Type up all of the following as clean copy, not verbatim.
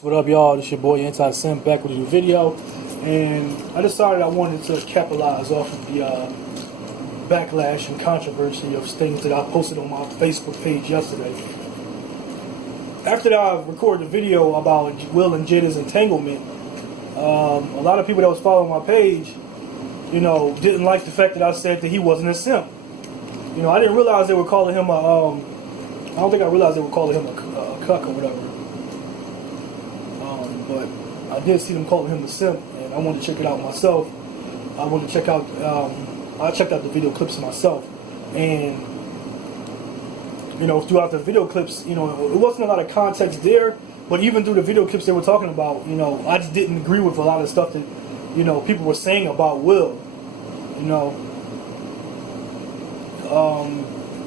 So what up, y'all? This your boy Anti-Simp back with a new video, and I decided I wanted to capitalize off of the backlash and controversy of things that I posted on my Facebook page yesterday. After I recorded a video about Will and Jada's entanglement, a lot of people that was following my page, didn't like the fact that I said that he wasn't a simp. I didn't realize they were calling him I don't think I realized they were calling him a cuck or whatever. But I did see them calling him a simp, and I wanted to check it out myself. I wanted to check out, I checked out the video clips myself, and throughout the video clips, it wasn't a lot of context there, but even through the video clips they were talking about, I just didn't agree with a lot of stuff that, people were saying about Will,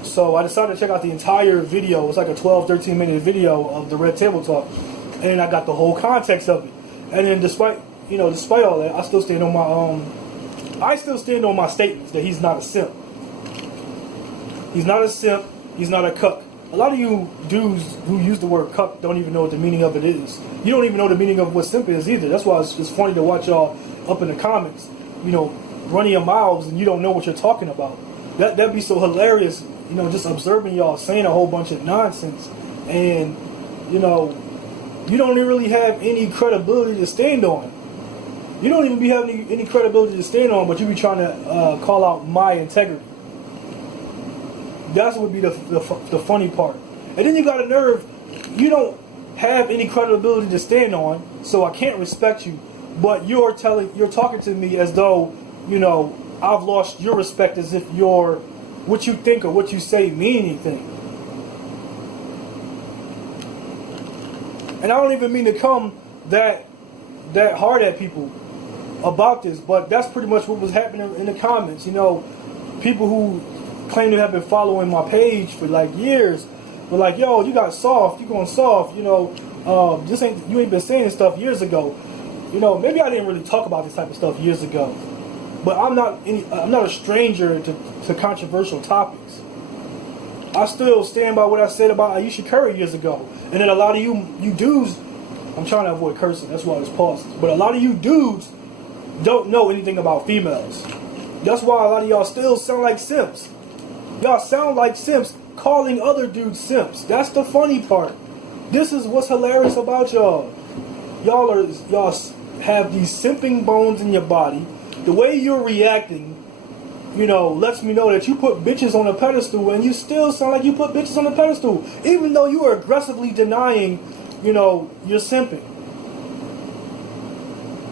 So I decided to check out the entire video. It's like a 12-13 minute video of the Red Table Talk. And then I got the whole context of it. And then despite all that, I still stand on my statements that he's not a simp. He's not a simp, he's not a cuck. A lot of you dudes who use the word cuck don't even know what the meaning of it is. You don't even know the meaning of what simp is either. That's why it's funny to watch y'all up in the comments, running your mouths and you don't know what you're talking about. That'd be so hilarious, just observing y'all saying a whole bunch of nonsense, and you don't really have any credibility to stand on. You don't even be having any credibility to stand on, but you be trying to call out my integrity. That's what would be the funny part. And then you got a nerve, you don't have any credibility to stand on, so I can't respect you. But you're talking to me as though, I've lost your respect, as if what you think or what you say mean anything. And I don't even mean to come that hard at people about this, but that's pretty much what was happening in the comments. People who claim to have been following my page for like years were like, "Yo, you got soft, you going soft, you ain't been saying this stuff years ago." Maybe I didn't really talk about this type of stuff years ago, but I'm not a stranger to controversial topics. I still stand by what I said about Ayesha Curry years ago. And then a lot of you dudes, I'm trying to avoid cursing, that's why it's pauses. But a lot of you dudes don't know anything about females. That's why a lot of y'all still sound like simps. Y'all sound like simps calling other dudes simps. That's the funny part. This is what's hilarious about y'all. Y'all have these simping bones in your body. The way you're reacting, lets me know that you put bitches on a pedestal, and you still sound like you put bitches on a pedestal, even though you are aggressively denying, you're simping.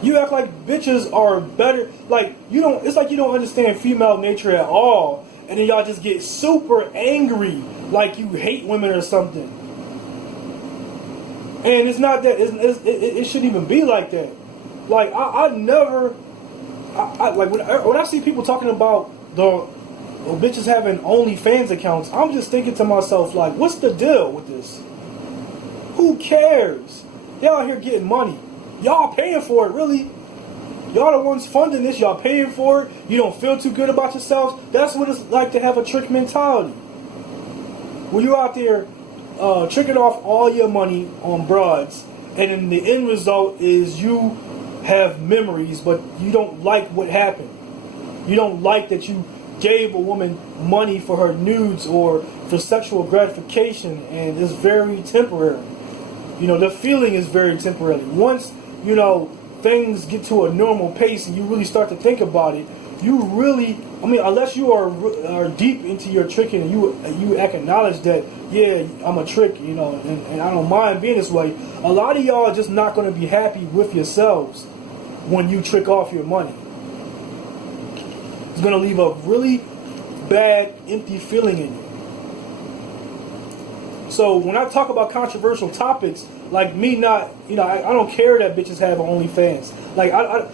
You act like bitches are better, it's like you don't understand female nature at all, and then y'all just get super angry, like you hate women or something. And it's not that, it shouldn't even be like that. Like, when I see people talking about the bitches having OnlyFans accounts, I'm just thinking to myself, like, what's the deal with this? Who cares? Y'all out here getting money. Y'all paying for it, really. Y'all the ones funding this. Y'all paying for it. You don't feel too good about yourselves. That's what it's like to have a trick mentality. When you're out there tricking off all your money on Brawds, and then the end result is you have memories, but you don't like what happened. You don't like that you gave a woman money for her nudes or for sexual gratification, and it's very temporary. The feeling is very temporary. Once, things get to a normal pace and you really start to think about it, unless you are deep into your tricking and you acknowledge that, yeah, I'm a trick, and I don't mind being this way, a lot of y'all are just not going to be happy with yourselves when you trick off your money. It's going to leave a really bad, empty feeling in you. So when I talk about controversial topics, like me not, I don't care that bitches have OnlyFans. Like, I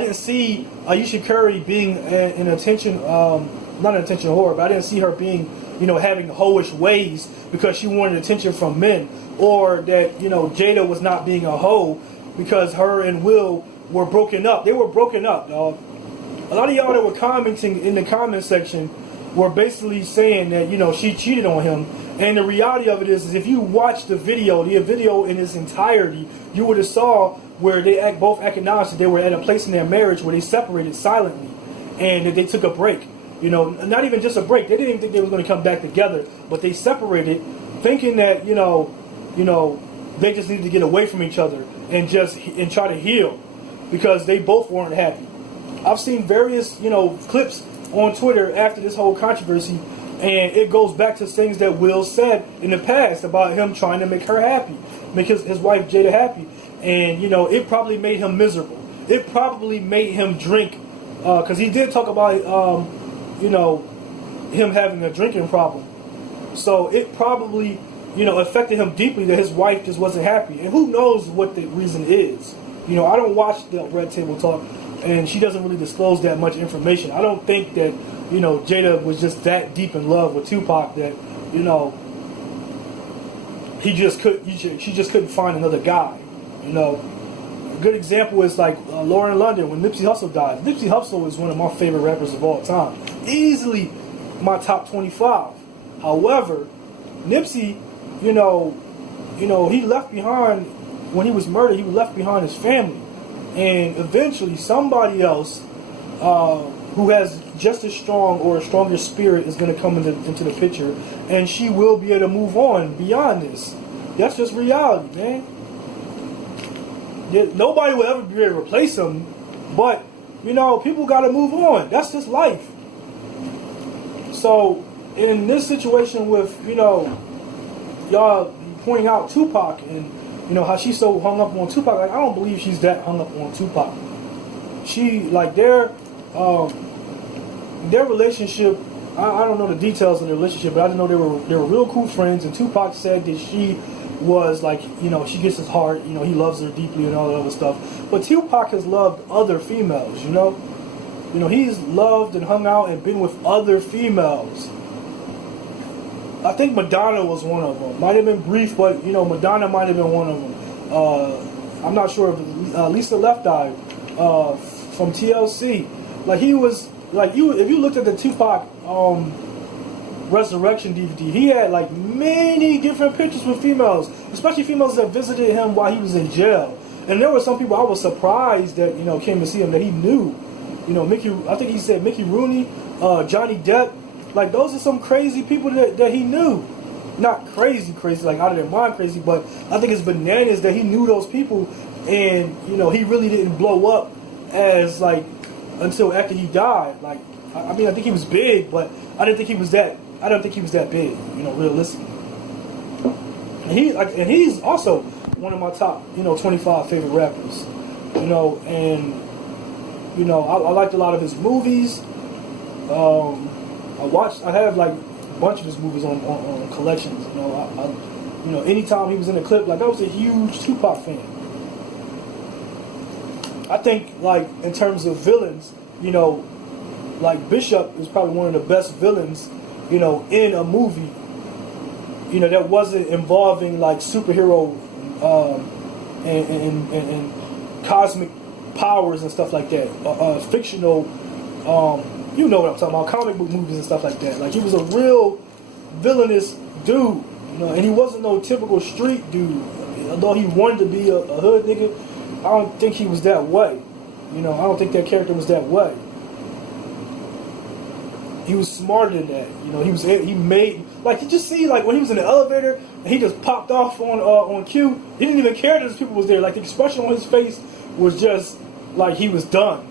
didn't see Ayesha Curry being an attention, not an attention whore, but I didn't see her being, having hoish ways because she wanted attention from men. Or that, Jada was not being a hoe because her and Will were broken up. They were broken up, dog. A lot of y'all that were commenting in the comment section were basically saying that, she cheated on him, And the reality of it is if you watch the video in its entirety, you would have saw where they both acknowledged that they were at a place in their marriage where they separated silently, and that they took a break. You know, not even just a break. They didn't even think they were going to come back together, but they separated, thinking that they just needed to get away from each other and try to heal, because they both weren't happy. I've seen various clips on Twitter after this whole controversy, and it goes back to things that Will said in the past about him trying to make her happy, make his wife Jada happy, and it probably made him miserable. It probably made him drink, because he did talk about him having a drinking problem. So it probably affected him deeply that his wife just wasn't happy, and who knows what the reason is. I don't watch the Red Table Talk, and she doesn't really disclose that much information. I don't think that Jada was just that deep in love with Tupac that she just couldn't find another guy. A good example is like Lauren London when Nipsey Hussle died. Nipsey Hussle is one of my favorite rappers of all time, easily my top 25. However, Nipsey, he left behind, when he was murdered, he left behind his family. And eventually somebody else who has just as strong or a stronger spirit is going to come into the picture, and she will be able to move on beyond this. That's just reality, man. Nobody will ever be able to replace him, but people got to move on. That's just life. So in this situation with y'all pointing out Tupac and how she's so hung up on Tupac, like I don't believe she's that hung up on Tupac. She their relationship, I don't know the details of their relationship, but I just know they were real cool friends, and Tupac said that she was like, she gets his heart, he loves her deeply and all that other stuff. But Tupac has loved other females, he's loved and hung out and been with other females. I think Madonna was one of them. Might have been brief, but Madonna might have been one of them. I'm not sure if Lisa Left Eye from TLC. Like he was like if you looked at the Tupac Resurrection DVD, he had like many different pictures with females, especially females that visited him while he was in jail. And there were some people I was surprised that came to see him that he knew. I think he said Mickey Rooney, Johnny Depp. Like those are some crazy people that he knew. Not crazy like out of their mind crazy, but I think it's bananas that he knew those people, and he really didn't blow up as like until after he died. Like I mean, I think he was big, but I don't think he was that big, realistically. And he's also one of my top 25 favorite rappers. I liked a lot of his movies. I have like a bunch of his movies on collections. Anytime he was in a clip, like I was a huge Tupac fan. I think like in terms of villains, like Bishop is probably one of the best villains, in a movie, that wasn't involving like superhero and cosmic powers and stuff like that. Fictional. You know what I'm talking about, comic book movies and stuff like that. Like he was a real villainous dude, and he wasn't no typical street dude. Although he wanted to be a hood nigga, I don't think he was that way. I don't think that character was that way. He was smarter than that. He made like you just see like when he was in the elevator and he just popped off on cue. He didn't even care that his people was there. Like the expression on his face was just like he was done,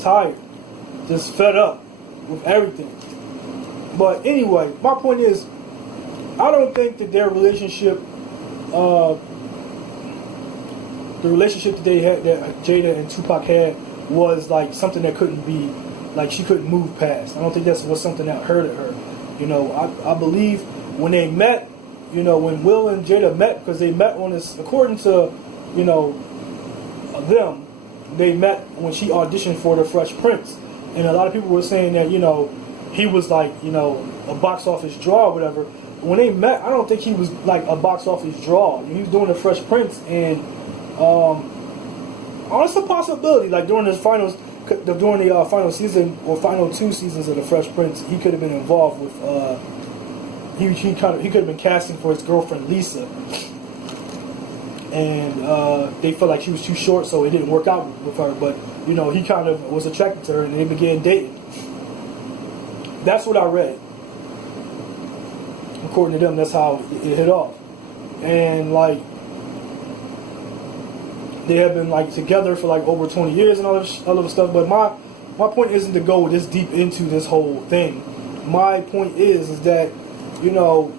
tired. Just fed up with everything. But anyway, my point is, I don't think that their relationship, the relationship that they had, that Jada and Tupac had, was like something that couldn't be, like she couldn't move past. I don't think that was something that hurted her. I believe when they met, when Will and Jada met, because they met on this, according to, them, they met when she auditioned for The Fresh Prince. And a lot of people were saying that, he was like, a box office draw or whatever. When they met, I don't think he was like a box office draw. He was doing The Fresh Prince, and it's a possibility. Like during the final season or final 2 seasons of The Fresh Prince, he could have been involved with, he could have been casting for his girlfriend Lisa, and they felt like she was too short, so it didn't work out with her. But you know, he kind of was attracted to her, and they began dating. That's what I read. According to them, that's how it hit off. And like, they have been like together for like over 20 years and all this stuff. But my point isn't to go this deep into this whole thing. My point is that, you know,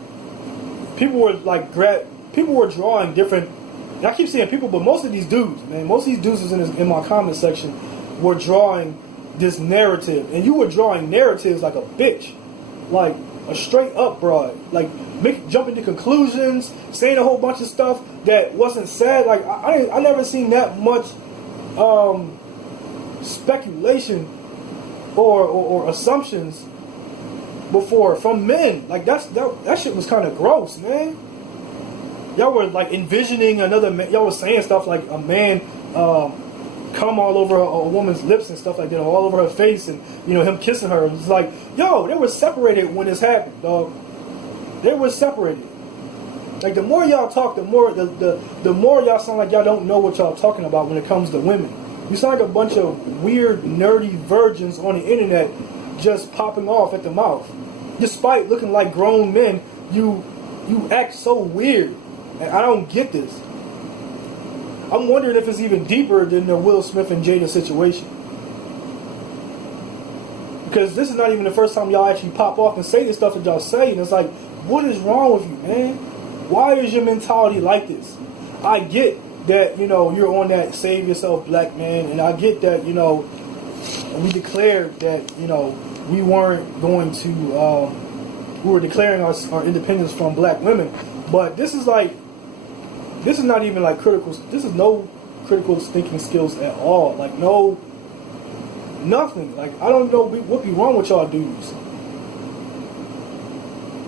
people were drawing different. And I keep saying people, but most of these dudes, man, most of these dudes in my comment section were drawing this narrative, and you were drawing narratives like a bitch, like a straight up broad, like jumping to conclusions, saying a whole bunch of stuff that wasn't said. Like I never seen that much speculation or assumptions before from men. Like that shit was kind of gross, man. Y'all were like envisioning another man. Y'all were saying stuff like a man come all over a woman's lips and stuff like that, all over her face, and you know, him kissing her. It's like, yo, they were separated when this happened, dog. They were separated. Like the more y'all talk, the more y'all sound like y'all don't know what y'all talking about when it comes to women. You sound like a bunch of weird, nerdy virgins on the internet just popping off at the mouth. Despite looking like grown men, you act so weird. And I don't get this. I'm wondering if it's even deeper than the Will Smith and Jada situation. Because this is not even the first time y'all actually pop off and say the stuff that y'all say. And it's like, what is wrong with you, man? Why is your mentality like this? I get that, you know, you're on that save yourself black man. And I get that, you know, we declared that, you know, we weren't going to, we were declaring our independence from black women. But this is like, this is not even like critical. This is no critical thinking skills at all. Like no, nothing. Like I don't know what be wrong with y'all dudes,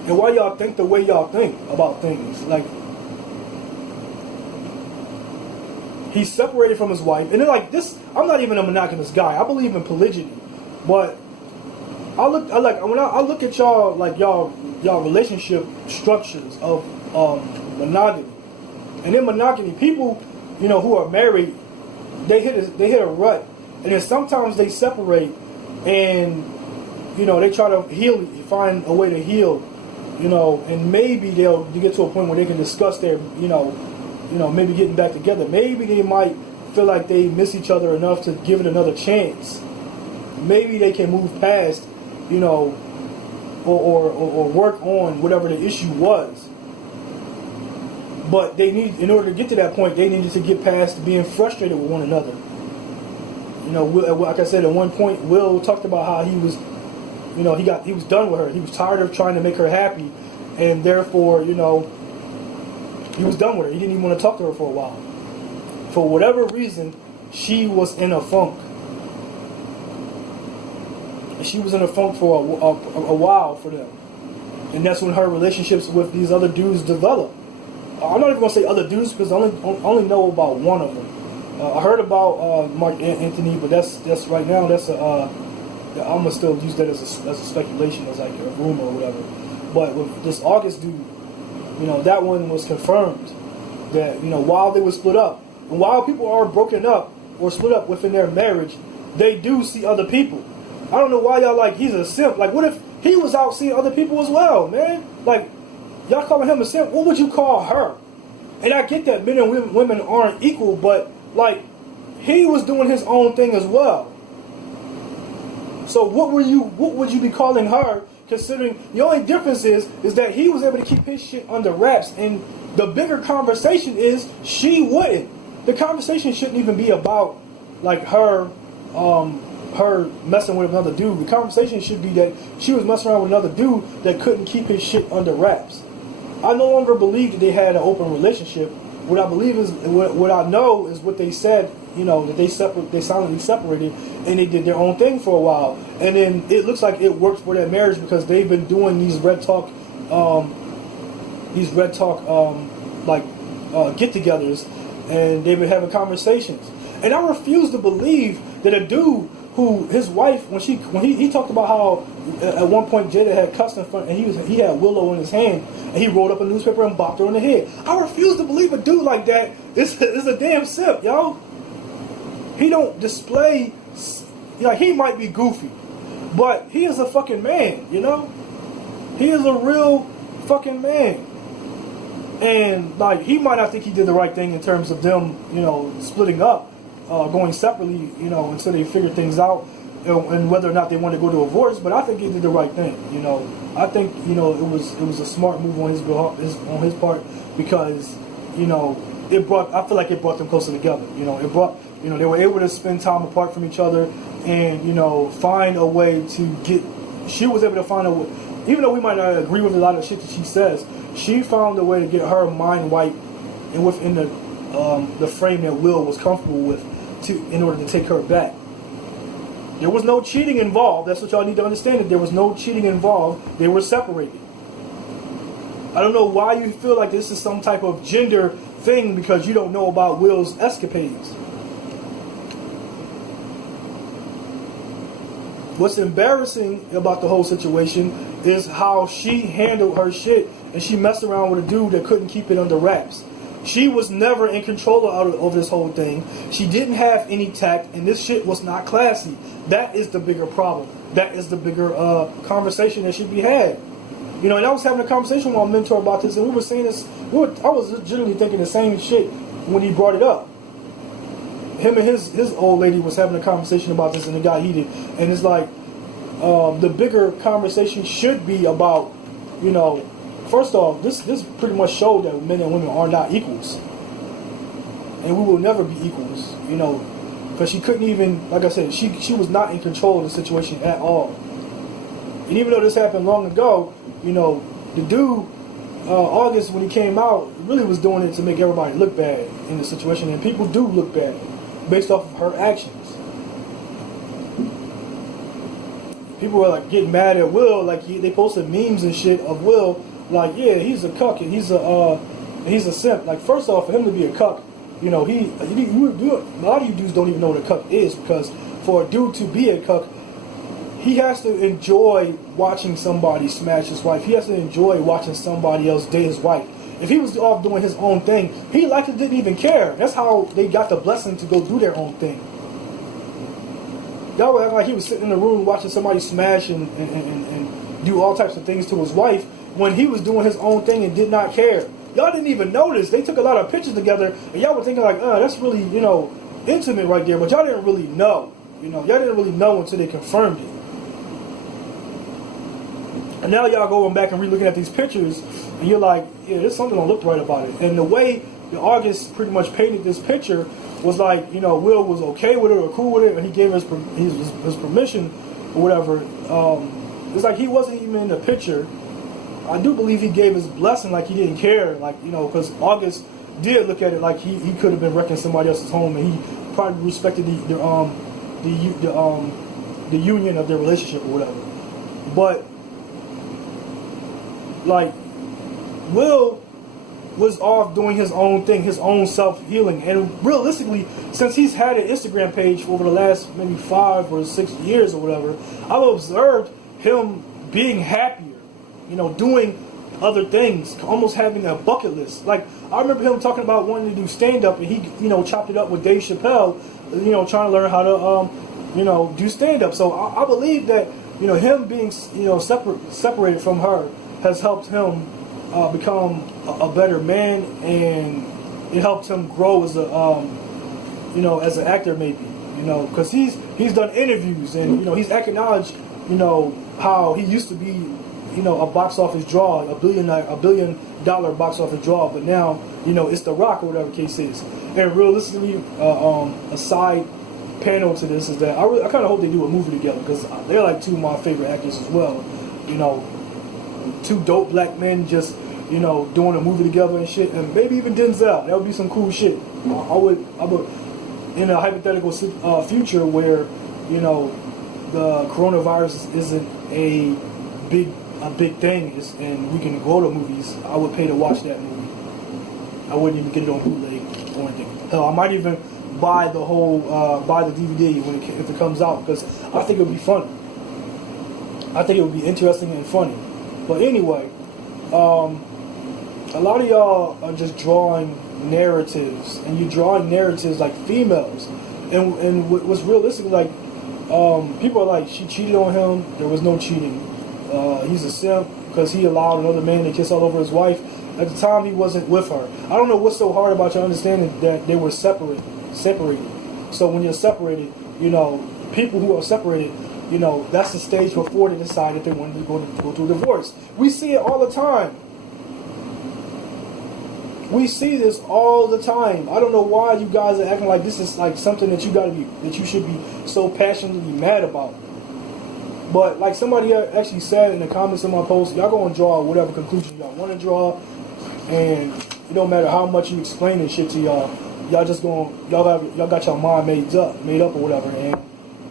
and why y'all think the way y'all think about things. Like he's separated from his wife, and then like this. I'm not even a monogamous guy. I believe in polygyny, but I look at y'all like y'all relationship structures of monogamy. And in monogamy, people, you know, who are married, they hit a rut, and then sometimes they separate, and you know they try to find a way to heal, you know, and maybe they'll get to a point where they can discuss their, you know, maybe getting back together. Maybe they might feel like they miss each other enough to give it another chance. Maybe they can move past, you know, or work on whatever the issue was. But they need, in order to get to that point, they needed to get past being frustrated with one another. You know, like I said, at one point, Will talked about how he was, you know, he was done with her. He was tired of trying to make her happy, and therefore, you know, he was done with her. He didn't even want to talk to her for a while. For whatever reason, she was in a funk. And she was in a funk for a while for them. And that's when her relationships with these other dudes developed. I'm not even going to say other dudes because I only know about one of them. I heard about Mark Anthony, but that's right now. That's I'm gonna still use that as a speculation, as like a rumor or whatever. But with this August dude, you know, that one was confirmed that, you know, while they were split up, and while people are broken up or split up within their marriage, they do see other people. I don't know why y'all like he's a simp. Like, what if he was out seeing other people as well, man? Like, y'all calling him a simp? What would you call her? And I get that men and women aren't equal, but like, he was doing his own thing as well. So what would you be calling her? Considering the only difference is that he was able to keep his shit under wraps, and the bigger conversation is she wouldn't. The conversation shouldn't even be about like her messing with another dude. The conversation should be that she was messing around with another dude that couldn't keep his shit under wraps. I no longer believe that they had an open relationship. What I believe is, what I know is what they said, you know, that they silently separated, and they did their own thing for a while. And then it looks like it worked for their marriage because they've been doing these red talk get-togethers, and they've been having conversations. And I refuse to believe that a dude who his wife, when he talked about how at one point Jada had cussed in front, and he had Willow in his hand, and he rolled up a newspaper and bopped her in the head. I refuse to believe a dude like that is a damn simp, yo. He don't display, like, he might be goofy, but he is a fucking man, you know. He is a real fucking man. And like, he might not think he did the right thing in terms of them, you know, splitting up, going separately, you know, until they figure things out, you know, and whether or not they want to go to a divorce. But I think he did the right thing, you know. I think, you know, it was a smart move on his part, because, you know, I feel like it brought them closer together. You know, they were able to spend time apart from each other, and, you know, find a way to get. She was able to find a way, even though we might not agree with a lot of shit that she says. She found a way to get her mind right and within the frame that Will was comfortable with, in order to take her back. There was no cheating involved. That's what y'all need to understand. That there was no cheating involved. They were separated. I don't know why you feel like this is some type of gender thing because you don't know about Will's escapades. What's embarrassing about the whole situation is how she handled her shit, and she messed around with a dude that couldn't keep it under wraps. She was never in control of this whole thing. She didn't have any tact, and this shit was not classy. That is the bigger problem. That is the bigger conversation that should be had. You know, and I was having a conversation with my mentor about this, and we were saying this. I was legitimately thinking the same shit when he brought it up. Him and his old lady was having a conversation about this, and it got heated. And it's like, the bigger conversation should be about, you know, first off, this pretty much showed that men and women are not equals, and we will never be equals. You know, because she couldn't even, like I said, she was not in control of the situation at all. And even though this happened long ago, you know, the dude, August, when he came out, really was doing it to make everybody look bad in the situation, and people do look bad based off of her actions. People were like getting mad at Will, like they posted memes and shit of Will, like, yeah, he's a cuck and he's a simp. Like, first off, for him to be a cuck, you know, a lot of you dudes don't even know what a cuck is, because for a dude to be a cuck, he has to enjoy watching somebody smash his wife. He has to enjoy watching somebody else date his wife. If he was off doing his own thing, he likely didn't even care. That's how they got the blessing to go do their own thing. Y'all would act like he was sitting in the room watching somebody smash and do all types of things to his wife when he was doing his own thing and did not care. Y'all didn't even notice. They took a lot of pictures together, and y'all were thinking like, that's really, you know, intimate right there. But y'all didn't really know. You know, y'all didn't really know until they confirmed it. And now y'all going back and re-looking at these pictures, and you're like, yeah, there's something don't look right about it. And the way the August pretty much painted this picture was like, you know, Will was okay with it or cool with it, and he gave his permission or whatever. It's like he wasn't even in the picture. I do believe he gave his blessing, like he didn't care, like, you know, because August did look at it like he could have been wrecking somebody else's home, and he probably respected the union of their relationship or whatever. But like, Will was off doing his own thing, his own self-healing. And realistically, since he's had an Instagram page for over the last maybe 5 or 6 years or whatever, I've observed him being happier, you know, doing other things, almost having a bucket list. Like, I remember him talking about wanting to do stand-up, and he, you know, chopped it up with Dave Chappelle, you know, trying to learn how to, you know, do stand-up. So I believe that, you know, him being, you know, separated from her has helped him become a better man, and it helped him grow as a, you know, as an actor maybe, you know, because he's done interviews, and, you know, he's acknowledged, you know, how he used to be, you know, a box office draw, a billion dollar box office draw, but now, you know, it's The Rock or whatever the case is. And realistically, a side panel to this is that I kind of hope they do a movie together, because they're like two of my favorite actors as well. You know, two dope black men just, you know, doing a movie together and shit, and maybe even Denzel. That would be some cool shit. I would, in a hypothetical future where, you know, the coronavirus isn't a big thing, and we can go to movies, I would pay to watch that movie. I wouldn't even get it on bootleg or anything. Hell, I might even buy the whole buy the DVD when if it comes out, because I think it would be funny. I think it would be interesting and funny. But anyway, a lot of y'all are just drawing narratives, and you're drawing narratives like females, and what's realistic, like people are like, she cheated on him. There was no cheating. He's a simp because he allowed another man to kiss all over his wife. At the time, he wasn't with her. I don't know what's so hard about your understanding that they were separated. So when you're separated, you know, people who are separated, you know, that's the stage before they decide that they wanted to go through a divorce. We see it all the time. We see this all the time. I don't know why you guys are acting like this is like something that you should be so passionately mad about. But like somebody actually said in the comments of my post, y'all gonna draw whatever conclusion y'all want to draw, and it don't matter how much you explain this shit to y'all. Y'all just y'all got your mind made up or whatever, and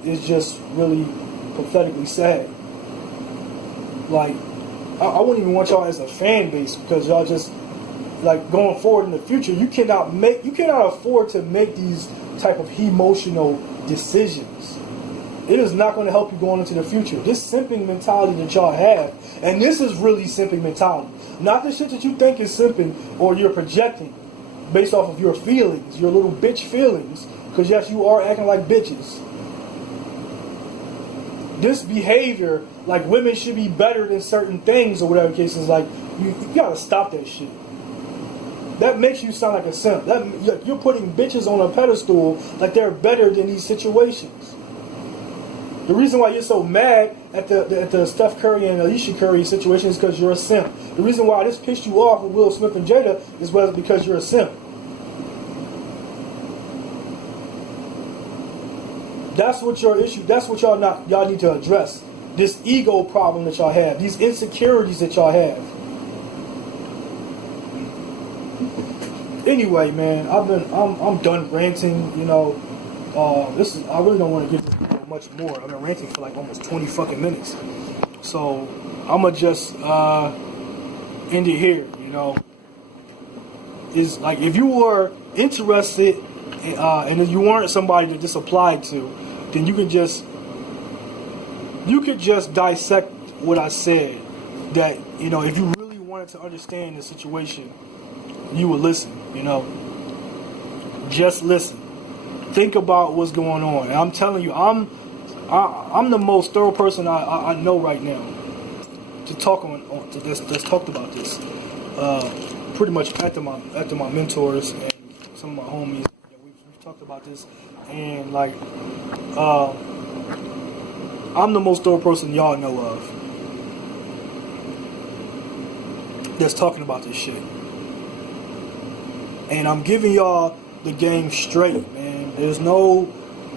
it's just really pathetically sad. Like I wouldn't even want y'all as a fan base, because y'all just like going forward in the future, you cannot afford to make these type of emotional decisions. It is not going to help you going into the future. This simping mentality that y'all have, and this is really simping mentality, not the shit that you think is simping or you're projecting based off of your feelings, your little bitch feelings, because yes, you are acting like bitches. This behavior, like women should be better than certain things or whatever the case is, like you gotta stop that shit. That makes you sound like a simp. You're putting bitches on a pedestal like they're better than these situations. The reason why you're so mad at the Steph Curry and Alicia Curry situation is because you're a simp. The reason why this pissed you off with Will Smith and Jada is because you're a simp. That's what your issue. That's what y'all need to address. This ego problem that y'all have. These insecurities that y'all have. Anyway, man, I'm done ranting. You know, I really don't want to get this video much more. I've been ranting for like almost 20 fucking minutes. So I'ma just end it here. You know, is like if you were interested and if you weren't somebody that this applied to, then you could just dissect what I said. That, you know, if you really wanted to understand the situation, you would listen. You know, just listen. Think about what's going on. And I'm telling you, I'm the most thorough person I know right now to talk that's talked about this. Pretty much after my mentors and some of my homies, we've talked about this, and like I'm the most thorough person y'all know of that's talking about this shit. And I'm giving y'all the game straight, man. There's no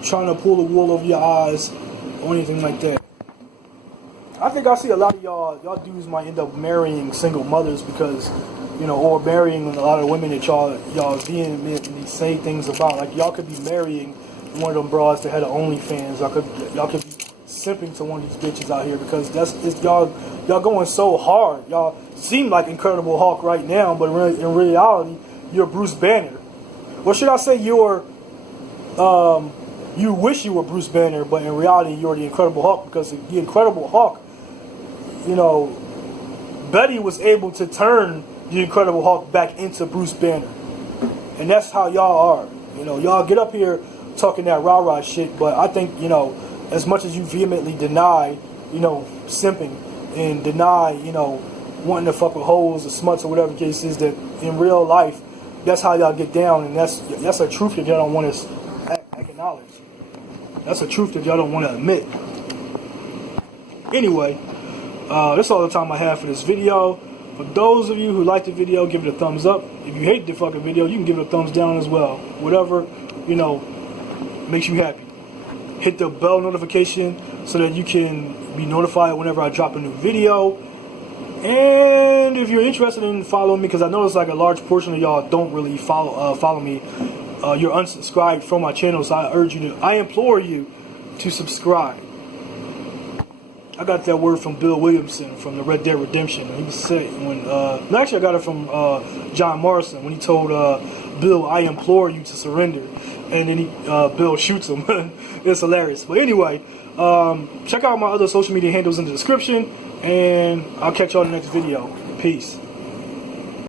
trying to pull the wool over your eyes or anything like that. I think I see a lot of y'all dudes might end up marrying single mothers because, you know, or marrying a lot of women that y'all vehemently say things about. Like, y'all could be marrying one of them broads that had an OnlyFans. Y'all could be simping to one of these bitches out here because y'all going so hard. Y'all seem like Incredible Hulk right now, but in reality, you're Bruce Banner. Or should I say you wish you were Bruce Banner, but in reality you're the Incredible Hulk, because the Incredible Hulk, you know, Betty was able to turn the Incredible Hulk back into Bruce Banner. And that's how y'all are. You know, y'all get up here talking that rah-rah shit, but I think, you know, as much as you vehemently deny, you know, simping and deny, you know, wanting to fuck with hoes or smuts or whatever the case is, that in real life, that's how y'all get down, and that's a truth that y'all don't want to acknowledge. That's a truth that y'all don't want to admit. Anyway, that's all the time I have for this video. For those of you who like the video, give it a thumbs up. If you hate the fucking video, you can give it a thumbs down as well. Whatever, you know, makes you happy. Hit the bell notification so that you can be notified whenever I drop a new video. And if you're interested in following me, because I notice like a large portion of y'all don't really follow me, you're unsubscribed from my channel, so I implore you to subscribe. I got that word from Bill Williamson from the Red Dead Redemption. He said actually I got it from John Morrison when he told Bill, I implore you to surrender. And then Bill shoots him. It's hilarious. But anyway, check out my other social media handles in the description, and I'll catch y'all in the next video. Peace.